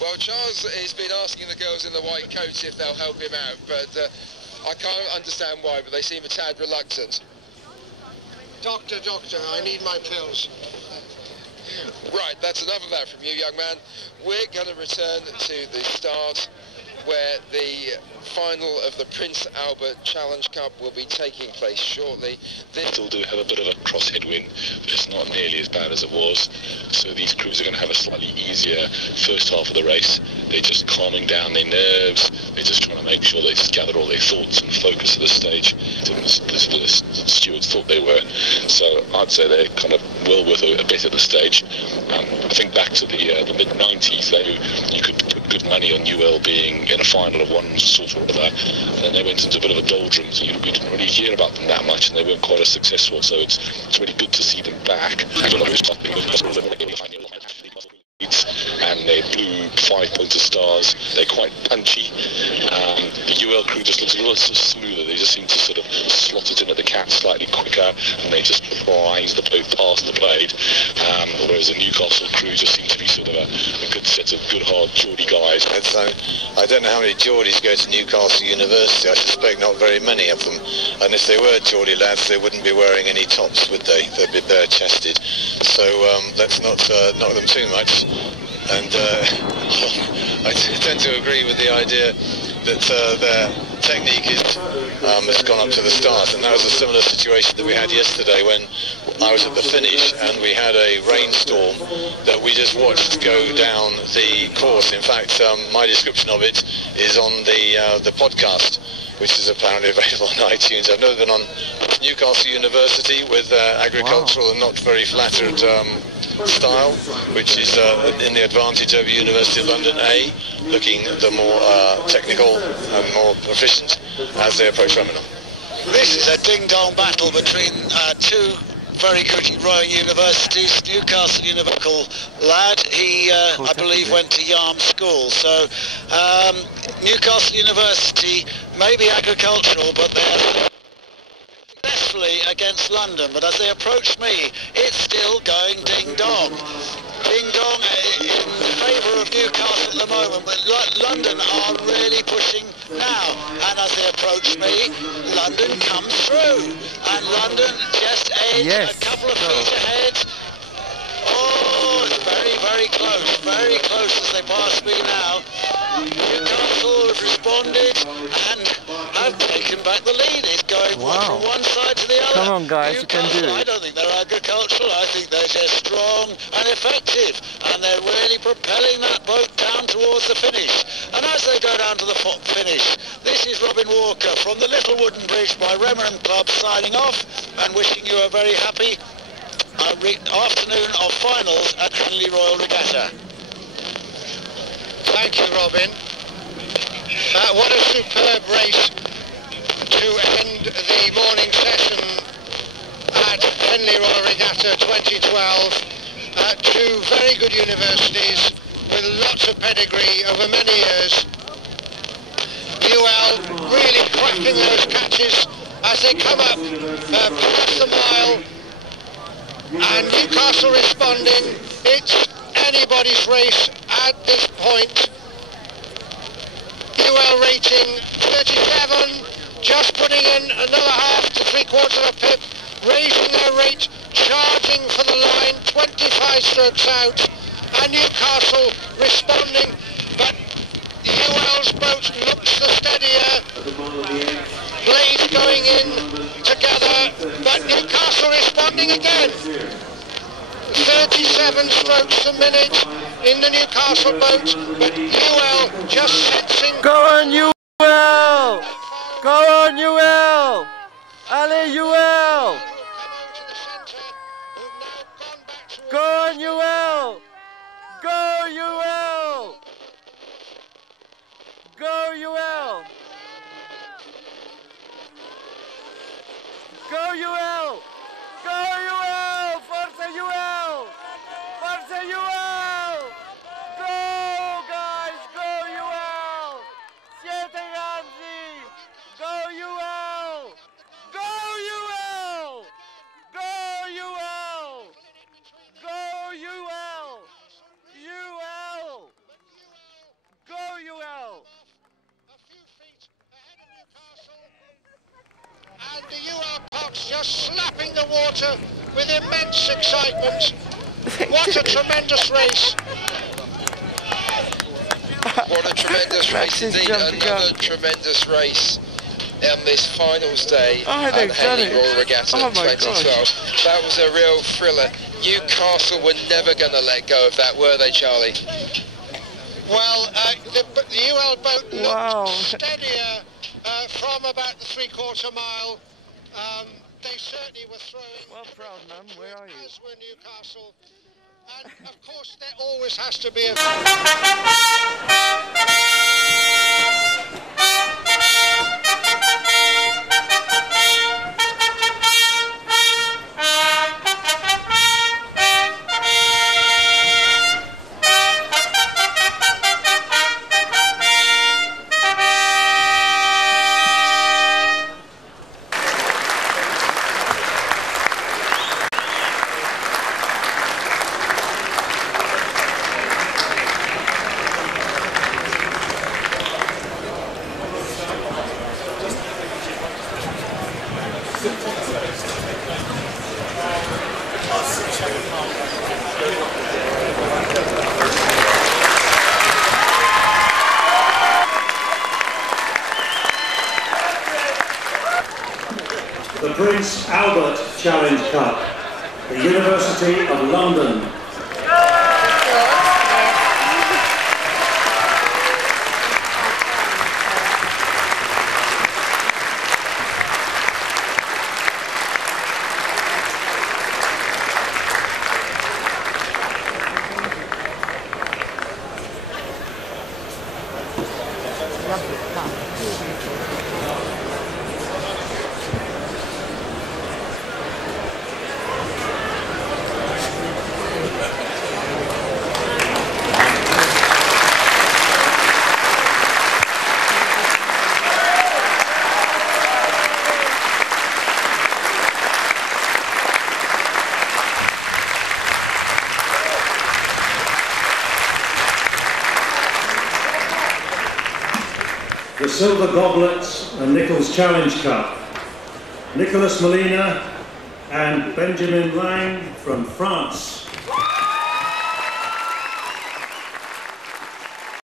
Well, Charles has been asking the girls in the white coats if they'll help him out, but I can't understand why, but they seem a tad reluctant. Doctor, I need my pills. Right, that's enough of that from you, young man. We're going to return to the start, where the final of the Prince Albert Challenge Cup will be taking place shortly. They still do have a bit of a cross headwind, but it's not nearly as bad as it was. So these crews are going to have a slightly easier first half of the race. They're just calming down their nerves. They're just trying to make sure they just gather all their thoughts and focus at this stage. The stewards thought they were. So I'd say they're kind of well worth a bit at this stage. I think back to the mid-90s, you could put good money on UL being in a final of one sort or other, and then they went into a bit of a doldrums. We didn't really hear about them that much, and they weren't quite as successful. So it's really good to see them back. And their blue 5-pointer stars, they're quite punchy. The UL crew just looks a little smoother. They just seem to sort of slot it in at the cap slightly quicker, and they just prize the boat past the blade. Whereas the Newcastle crew just seem to be sort of a good set of good hard Geordie guys. I don't know how many Geordies go to Newcastle University. I suspect not very many of them. And if they were Geordie lads, they wouldn't be wearing any tops, would they? They'd be bare-chested. So let's not knock them too much. And I tend to agree with the idea that their technique has gone up to the start, and that was a similar situation that we had yesterday when I was at the finish and we had a rainstorm that we just watched go down the course. In fact, my description of it is on the podcast, which is apparently available on iTunes. I've never been on Newcastle University with agricultural and not very flattered style, which is in the advantage over University of London A, looking the more technical and more proficient as they approach Reminal. This is a ding-dong battle between two very good rowing universities. Newcastle University lad, he I believe went to Yarm School, so Newcastle University may be agricultural, but they're successfully against London, but as they approach me, it's still going ding-dong. Ding-dong in favour of Newcastle at the moment, but London are really pushing now, and as they approach me, London comes through, and London just edged a couple of feet ahead. Oh, it's very, very close as they pass me now. Newcastle have responded and have taken back the lead. It's going from one side to the other. Come on, guys, Newcastle, you can do it. I don't think they're agricultural. I think they're just strong and effective, and they're really propelling that boat down towards the finish. And as they go down to the finish, this is Robin Walker from the Little Wooden Bridge by Reminham Club signing off and wishing you a very happy afternoon of finals at Henley Regatta. Thank you, Robin. What a superb race to end the morning session at Henley Regatta 2012. Two very good universities with lots of pedigree over many years. UL really cracking those catches as they come up past the mile, and Newcastle responding. It's anybody's race at this point. UL rating 37, just putting in another half to 3/4 of a pip, raising their rate, charging for the line, 25 strokes out, and Newcastle responding, but UL's boat looks the steadier, blades going in together, but Newcastle responding again. 37 strokes a minute in the Newcastle boat, but UL just sensing... Go on UL! Go on UL! Allez UL! Go on UL! Go UL! slapping the water with immense excitement. What a tremendous race. What a tremendous race indeed. Another tremendous race on this finals day at Henley Regatta 2012. That was a real thriller. Newcastle were never going to let go of that, were they, Charlie? Well, the UL boat looked steadier from about the three-quarter mile. They certainly were throwing. Well, proud man, where are you? As were Newcastle. And of course, there always has to be a. The Prince Albert Challenge Cup, the University of London. The Silver Goblets and Nichols Challenge Cup. Nicolas Molina and Benjamin Lang from France.